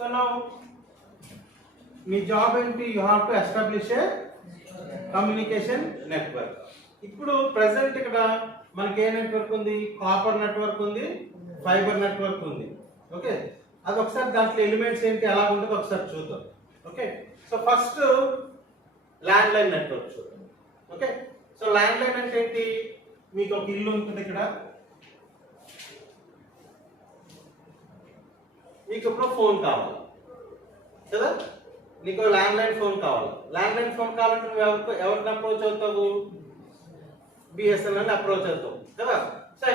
So now మీ job ఏంటి, you have to establish A communication network. ఇప్పుడు present ఇక్కడ మనకి ఏ నెట్వర్క్ ఉంది, కాపర్ నెట్వర్క్ ఉంది, ఫైబర్ నెట్వర్క్ ఉంది. ఓకే, అది ఒకసారి దాంట్లో ఎలిమెంట్స్ ఏంటి ఎలా ఉంటుందో ఒకసారి చూద్దాం. Okay, so first land line network చూద్దాం. ఓకే, సో ల్యాండ్ లైన్ అంటే ఏంటి, మీకు ఒక ఇల్లు ఉంటుంది ఇక్కడ, మీకు ఇప్పుడు ఫోన్ కావాలి కదా, నీకు ల్యాండ్ లైన్ ఫోన్ కావాలి. ల్యాండ్ లైన్ ఫోన్ కావాలంటే నువ్వు ఎవరిని అప్రోచ్ అవుతావు, బిఎస్ఎన్ఎల్ అప్రోచ్ అవుతావు కదా. సో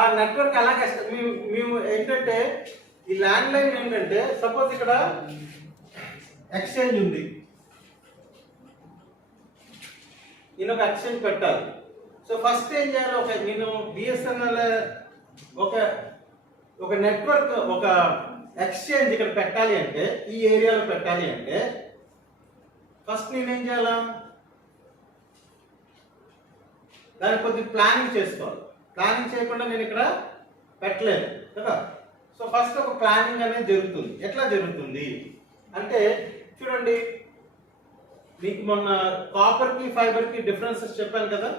ఆ నెట్వర్క్ అలాగే మేము ఏంటంటే ఈ ల్యాండ్ లైన్ ఏంటంటే సపోజ్ ఇక్కడ ఎక్స్చేంజ్ ఉంది, నేను ఒక ఎక్స్చేంజ్ పెట్టాలి. సో ఫస్ట్ ఏం చేయాలి, నేను బిఎస్ఎన్ఎల్ ఒక నెట్వర్క్ ఒక ఎక్స్చేంజ్ ఇక్కడ పెట్టాలి అంటే, ఈ ఏరియాలో పెట్టాలి అంటే ఫస్ట్ నేనేం చేయాలా, దానికి కొద్దిగా ప్లానింగ్ చేసుకోవాలి. ప్లానింగ్ చేయకుండా నేను ఇక్కడ పెట్టలేను కదా. సో ఫస్ట్ ఒక ప్లానింగ్ అనేది జరుగుతుంది. ఎట్లా జరుగుతుంది అంటే చూడండి, మీకు మొన్న కాపర్కి ఫైబర్కి డిఫరెన్సెస్ చెప్పాను కదా.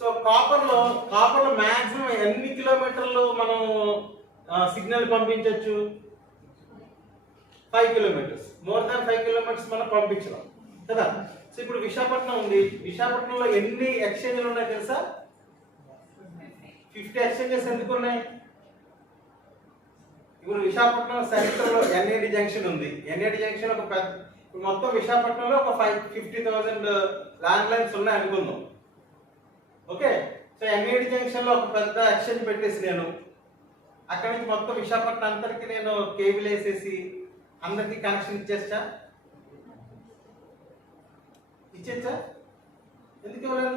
సో కాపర్లో మ్యాక్సిమం ఎన్ని కిలోమీటర్లు మనం సిగ్నల్ పంపించవచ్చు, 5 కిలోమీటర్స్, మోర్ దాన్ 5 కిలోమీటర్స్ మనం పంపించడం కదా. సో ఇప్పుడు విశాఖపట్నం ఉంది, విశాఖపట్నంలో ఎన్ని ఎక్స్చేంజ్లు ఉన్నాయి తెలుసా, 50 ఎక్స్చేంజెస్ ఎందుకు ఉన్నాయి. ఇప్పుడు విశాఖపట్నం సెంటర్లో ఎన్ఏడి జంక్షన్ ఉంది, ఎన్ఏడి జంక్షన్ ఒక పెద్ద, మొత్తం విశాఖపట్నంలో ఒక 50,000 ల్యాండ్ లైన్స్ ఉన్నాయి అనుకుందాం. ఓకే, సో ఎన్ఏడి జంక్షన్ లో ఒక పెద్ద ఎక్స్చేంజ్ పెట్టేసి నేను అక్కడి నుంచి మొత్తం విశాఖపట్నం అంతరికి నేను కేబుల్ వేసేసి అందరికి కనెక్షన్ ఇచ్చేస్తా, ఎందుకు ఇవ్వలేదు,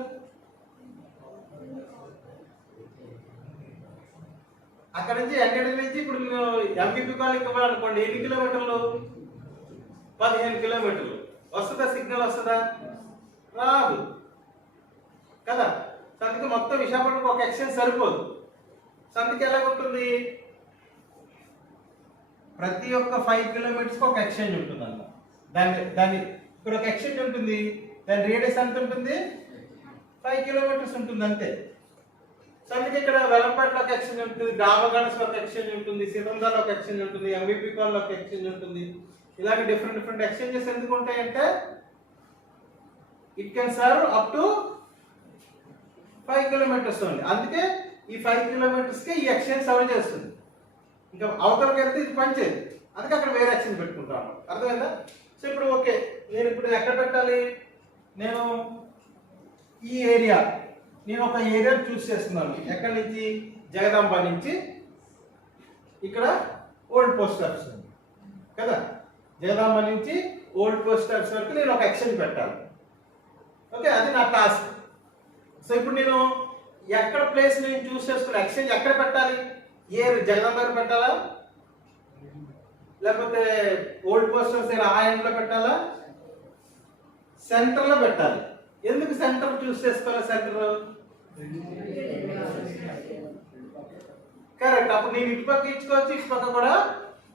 అక్కడ నుంచి ఎన్ఏడి నుంచి ఇప్పుడు నేను ఎంపీపీ కాలనీకి ఇవ్వాలనుకోండి, ఎన్ని కిలోమీటర్లు, 15 కిలోమీటర్లు. వస్తుందా సిగ్నల్, వస్తుందా, రాదు కదా. సో అందుకే మొత్తం విశాఖపట్నం ఒక ఎక్స్చేంజ్ సరిపోదు. సో అందుకే ఎలాగుంటుంది, ప్రతి ఒక్క 5 కిలోమీటర్స్కి ఒక ఎక్స్చేంజ్ ఉంటుంది అన్న. దాని ఇక్కడ ఒక ఎక్స్చేంజ్ ఉంటుంది, దాని రేడియస్ ఎంత ఉంటుంది, 5 కిలోమీటర్స్ ఉంటుంది అంతే. సో అందుకే ఇక్కడ వెలంపేటలో ఒక ఎక్స్చేంజ్ ఉంటుంది, డాబగడస్లో ఒక ఎక్స్చేంజ్ ఉంటుంది, సీతందాలో ఒక ఎక్స్చేంజ్ ఉంటుంది, ఎంవిపి కాల్లో ఒక ఎక్స్చేంజ్ ఉంటుంది. ఇలాగే డిఫరెంట్ ఎక్స్చేంజెస్ ఎందుకు ఉంటాయంటే it can serve up to 5 kilometres ఉంది. అందుకే ఈ 5 కిలోమీటర్స్కి ఈ ఎక్స్చేంజ్ సర్వ్ చేస్తుంది. ఇంకా అవతలకి వెళ్తే ఇది పనిచేయదు, అందుకే అక్కడ వేరే ఎక్స్చేంజ్ పెట్టుకుంటాను. అర్థమైందా. సో ఇప్పుడు ఓకే, నేను ఇప్పుడు ఎక్కడ పెట్టాలి, నేను ఈ ఏరియా, నేను ఒక ఏరియా చూస్ చేస్తున్నాను. ఎక్కడి నుంచి, జగదాంబ నుంచి ఇక్కడ ఓల్డ్ పోస్ట్ ఆఫీస్ ఉంది కదా, జగదాంబ నుంచి ఓల్డ్ పోస్ట్ ఆఫీస్ వరకు నేను ఒక ఎక్స్చేంజ్ పెట్టాలి. ఓకే, అది నా టాస్క్. సో ఇప్పుడు నేను ఎక్కడ ప్లేస్ నేను చూస్ చేసుకున్నా, ఎక్స్చేంజ్ ఎక్కడ పెట్టాలి, ఏ జగదాంబ పెట్టాలా, లేకపోతే ఓల్డ్ పోస్ట్ ఆఫీస్ ఆ ఎండ్లో పెట్టాలా, సెంటర్లో పెట్టాలి. ఎందుకు సెంటర్ చూస్ చేసుకోవాలి, సెంటర్ కరెక్ట్. అప్పుడు నేను ఇటు పక్క ఇచ్చుకోవచ్చు, ఇటు పక్క కూడా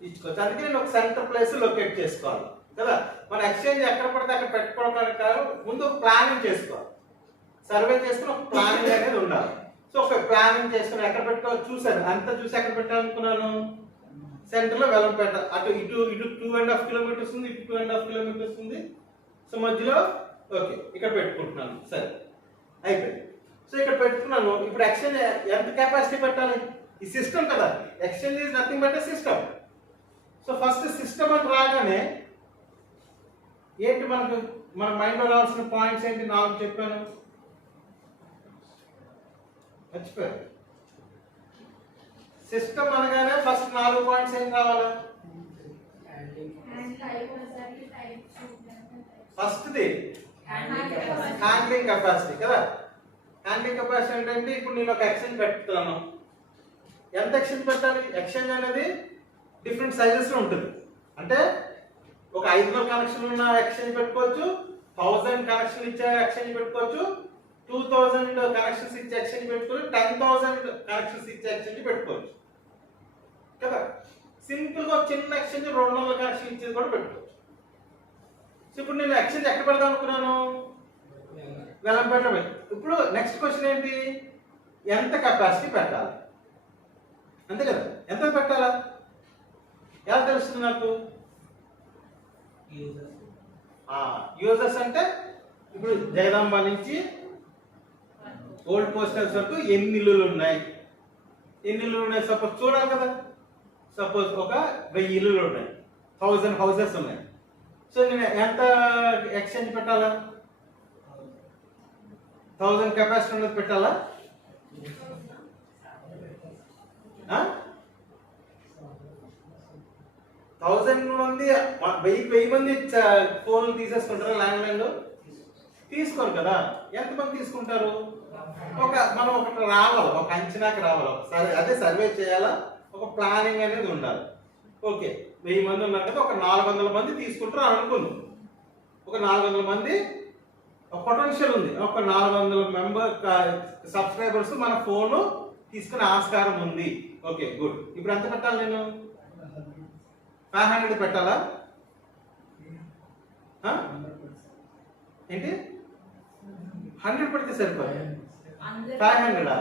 ఇచ్చుకోవచ్చు. అందుకే నేను ఒక సెంటర్ ప్లేస్ లొకేట్ చేసుకోవాలి కదా. మన ఎక్స్చేంజ్ ఎక్కడ పడితే అక్కడ పెట్టుకోవడానికి కాదు, ముందు ఒక ప్లానింగ్ చేసుకోవాలి. సర్వే చేసుకుని ఒక ప్లానింగ్ అనేది ఉండాలి. సో ఒక ప్లానింగ్ చేసుకుని ఎక్కడ పెట్టుకోవాలి చూసాను, అంతా చూసి ఎక్కడ పెట్టాలనుకున్నాను, సెంటర్లో వెలంపేట. అటు ఇటు 2.5 కిలోమీటర్స్ ఉంది, ఇటు 2.5 కిలోమీటర్స్ ఉంది. సో మధ్యలో ఓకే ఇక్కడ పెట్టుకుంటున్నాను. సరే అయిపోయింది. సో ఇక్కడ పెట్టుకున్నాను. ఇప్పుడు ఎక్స్చేంజ్ ఎంత కెపాసిటీ పెట్టాలి, ఈ సిస్టమ్ కదా, exchange is nothing but a system. So first system అని రాగానే ఏంటి మన మైండ్లో రావాల్సిన పాయింట్స్ ఏంటి, 4 చెప్పాను, మర్చిపోయారు. సిస్టమ్ అనగానే ఫస్ట్ 4 పాయింట్స్ ఏం కావాలి, ఫస్ట్ది హ్యాండ్లింగ్ కెపాసిటీ కదా. హ్యాండ్లింగ్ కెపాసిటీ ఏంటంటే ఇప్పుడు నేను ఒక ఎక్స్చేంజ్ పెడుతున్నాను. ఎంత ఎక్స్చేంజ్ పెట్టాలి, ఎక్స్చేంజ్ అనేది డిఫరెంట్ సైజెస్లో ఉంటుంది. అంటే ఒక 500 కనెక్షన్ ఉన్న ఎక్స్చేంజ్ పెట్టుకోవచ్చు, 1000 కనెక్షన్ ఇచ్చే ఎక్స్చేంజ్ పెట్టుకోవచ్చు, 2000 కనెక్షన్స్ ఇచ్చే ఎక్స్చేంజ్ పెట్టుకోవచ్చు, 10,000 కనెక్షన్స్ ఇచ్చే ఎక్స్చేంజ్ పెట్టుకోవచ్చు కదా. సింపుల్ గా ఒక చిన్న ఎక్స్చేంజ్ 200 కనెక్షన్ ఇచ్చేది కూడా పెట్టుకోవచ్చు. సో ఇప్పుడు నేను ఎక్స్చేంజ్ ఎక్కడ పెడదాం అనుకున్నాను, వెల్లంపేటలో పెట్టి. ఇప్పుడు నెక్స్ట్ క్వశ్చన్ ఏంటి, ఎంత కెపాసిటీ పెట్టాలి, అంతే కదా, ఎంత పెట్టాలా, ఎలా తెలుస్తుంది నాకు? యూజర్స్ అంటే ఇప్పుడు జగదాంబ నుంచి ఓల్డ్ పోస్ట్ ఆఫీస్ వరకు ఎన్ని ఇల్లులు ఉన్నాయి, సపోజ్ చూడాలి కదా. సపోజ్ ఒక 1000 ఇల్లులు ఉన్నాయి, 1000 హౌసెస్ ఉన్నాయి. సో నేను ఎంత ఎక్స్చేంజ్ పెట్టాలా, 1000 కెపాసిటీ ఉన్నది పెట్టాలా? 1000 మంది 1000 మంది ఫోన్లు తీసేసుకుంటారా ల్యాండ్ లైన్లో? తీసుకోరు కదా. ఎంతమంది తీసుకుంటారు? మనం ఒకటి రావాలి, ఒక అంచనాకి రావాలి, సరే అదే సర్వే చేయాలా, ఒక ప్లానింగ్ అనేది ఉండాలి. ఓకే 1000 మంది ఉన్నారు కదా, ఒక 400 మంది తీసుకుంటారు అనుకుందాం. ఒక 400 మంది పొటెన్షియల్ ఉంది, ఒక 400 సబ్స్క్రైబర్స్ మన ఫోన్ తీసుకునే ఆస్కారం ఉంది. Okay good. ఇప్పుడు ఎంత పెట్టాలి నేను? 500 పెట్టాలా? ఏంటి 100 పెడితే సరిపోయి 500?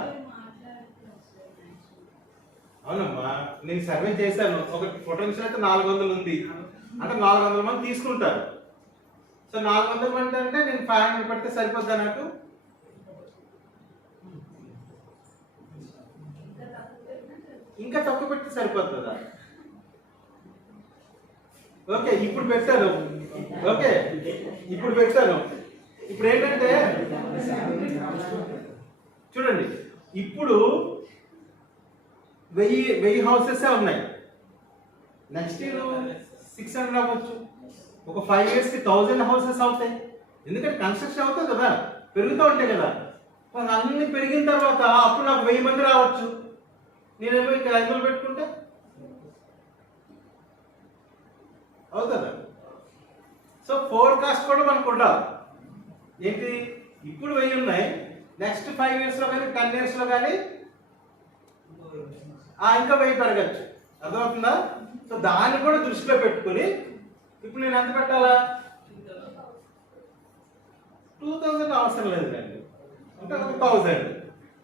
అవునమ్మా, నేను సర్వే చేశాను. ఒక పొటెన్షియల్ అయితే 400 ఉంది అంటే 400 మంది తీసుకుంటారు. సో 400 మంది అంటే నేను 500 పెడితే సరిపోద్దా నాకు? ఇంకా తక్కువ పెడితే సరిపోతుందా? ఓకే ఇప్పుడు పెట్టాను. ఓకే ఇప్పుడు పెట్టాను. ఇప్పుడు ఏంటంటే చూడండి, ఇప్పుడు 1000 హౌసెస్ ఉన్నాయి. నెక్స్ట్ ఇయర్ 600 అవ్వచ్చు. ఒక 5 years కి 1000 హౌసెస్ అవుతాయి. ఎందుకంటే కన్స్ట్రక్షన్ అవుతుంది కదా, పెరుగుతూ ఉంటాయి కదా. అన్ని పెరిగిన తర్వాత అప్పుడు నాకు 1000 మంది రావచ్చు. నేనేమో ఇక్కడ 500 పెట్టుకుంటే అవుతుందా? సో ఫోర్కాస్ట్ కూడా మనకు ఉండాలి. ఏంటి, ఇప్పుడు 1000 ఉన్నాయి, నెక్స్ట్ 5 years లో కానీ 10 years లో కానీ ఇంకా 1000 పెరగచ్చు. అర్థమవుతుందా? సో దాన్ని కూడా దృష్టిలో పెట్టుకుని ఇప్పుడు నేను ఎంత పెట్టాలా? 2000 అవసరం లేదు అండి, అంటే ఒక 1000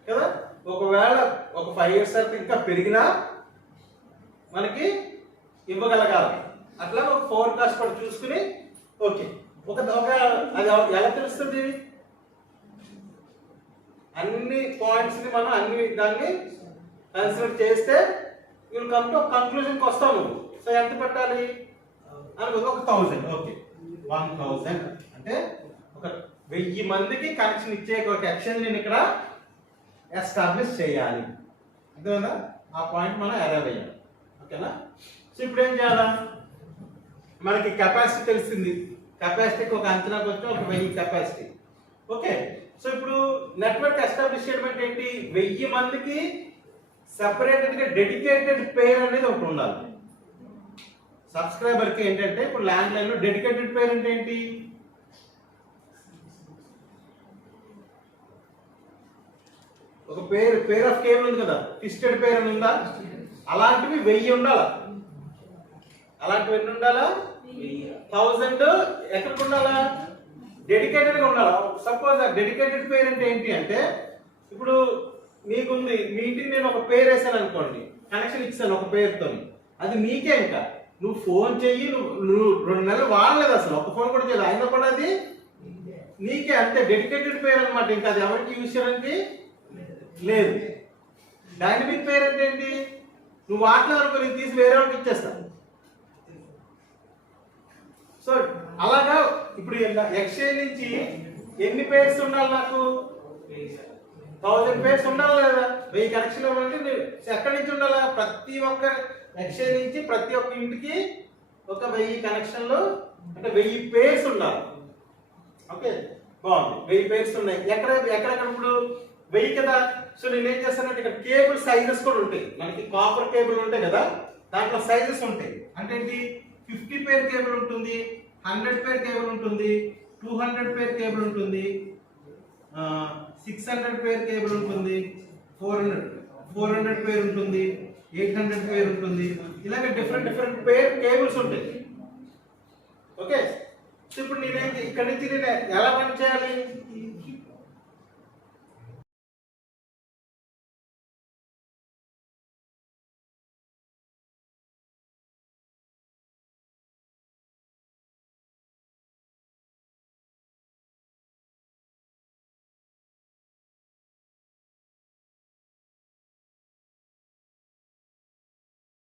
కదా. ఒకవేళ ఒక 5 years తర్వాత ఇంకా పెరిగినా మనకి ఇవ్వగలగాలి. అట్లా ఒక ఫోర్కాస్ట్ కూడా చూసుకుని ఓకే అది ఎలా తెలుస్తుంది? అన్ని పాయింట్స్ ని మనం దాన్ని కన్సిడర్ చేస్తే యూ కమ్ టు కంక్లూజన్కి వస్తావు నువ్వు. సో ఎంత పెట్టాలి అనుకో, ఒక 1000. ఓకే 1000 అంటే ఒక 1000 మందికి కనెక్షన్ ఇచ్చే ఒక ఎక్స్చేంజ్ నేను ఇక్కడ ఎస్టాబ్లిష్ చేయాలి. అర్థమైందా? ఆ పాయింట్ మనం అరైవ్ అయ్యాం. ఓకేనా? సో ఇప్పుడు ఏం చేయాలా? మనకి కెపాసిటీ తెలిసింది, కెపాసిటీకి ఒక అంచనాకు వచ్చి ఒక 1000 కెపాసిటీ. ఓకే, సో ఇప్పుడు నెట్వర్క్ ఎస్టాబ్లిష్ చేయడం అంటే ఏంటి? 1000 మందికి సెపరేటెడ్ గా డెడికేటెడ్ పేర్ అనేది ఒకటి ఉండాలి. సబ్స్క్రైబర్ కి ఏంటంటే ఇప్పుడు ల్యాండ్ లైన్ లో డెడికేటెడ్ పేర్ అంటే ఏంటి? ఒక పేర్ ఆఫ్ కేబుల్ ఉంది కదా, ట్విస్టెడ్ పేర్ అని ఉందా? అలాంటివి 1000 ఉండాలా. అలాంటివి ఎన్ని ఉండాలా? 1000 ఎక్కడికి ఉండాలా? డెడికేటెడ్ గా ఉండాలా. సపోజ్ ఆ డెడికేటెడ్ పేర్ అంటే ఏంటి అంటే, ఇప్పుడు మీకుంది, మీ ఇంటికి నేను ఒక పేరు వేసాను అనుకోండి, కనెక్షన్ ఇచ్చాను ఒక పేరుతో, అది మీకే. ఇంకా నువ్వు ఫోన్ చెయ్యి, నువ్వు 2 నెలలు వాడలేదు, అసలు ఒక ఫోన్ కూడా చేయలేదు, అయినా కూడా అది నీకే. అంతే, డెడికేటెడ్ పేరు అనమాట. ఇంకా అది ఎవరికి యూజ్ చేయడానికి లేదు. డైనమిక్ పేర్ అంటే ఏంటి? నువ్వు వాడలేదనుకో, నేను తీసి వేరే వాళ్ళకి ఇచ్చేస్తాను. సో అలాగా ఇప్పుడు ఎక్స్చేంజ్ నుంచి ఎన్ని పేర్స్ ఉండాలి నాకు? 1000 పేర్స్ ఉండాలి లేదా? 1000 కనెక్షన్ ఇవ్వాలంటే ఎక్కడి నుంచి ఉండాలా? ప్రతి ఒక్క ఎక్స్చేంజ్ నుంచి ప్రతి ఒక్క ఇంటికి ఒక 1000 కనెక్షన్లు, అంటే 1000 పేర్స్ ఉండాలి. ఓకే బాగుంది, 1000 పేర్స్ ఉన్నాయి. ఎక్కడెక్కడ ఇప్పుడు 1000 కదా. సో నేను ఏం చేస్తానంటే ఇక్కడ కేబుల్ సైజెస్ కూడా ఉంటాయి. మనకి కాపర్ కేబుల్ ఉంటాయి కదా, దాంట్లో సైజెస్ ఉంటాయి. అంటే ఏంటి? 50 పేర్ కేబుల్ ఉంటుంది, 100 పేర్ కేబుల్ ఉంటుంది, 200 పేర్ కేబుల్ ఉంటుంది, 600 పేర్ కేబుల్ ఉంటుంది, 400 పేర్ ఉంటుంది, 800 పేర్ ఉంటుంది. ఇలాగే డిఫరెంట్ డిఫరెంట్ పేర్ కేబుల్స్ ఉంటాయి. ఓకే, సో ఇప్పుడు నేనేం ఇక్కడ నుంచి నేను ఎలా పని చేయాలి,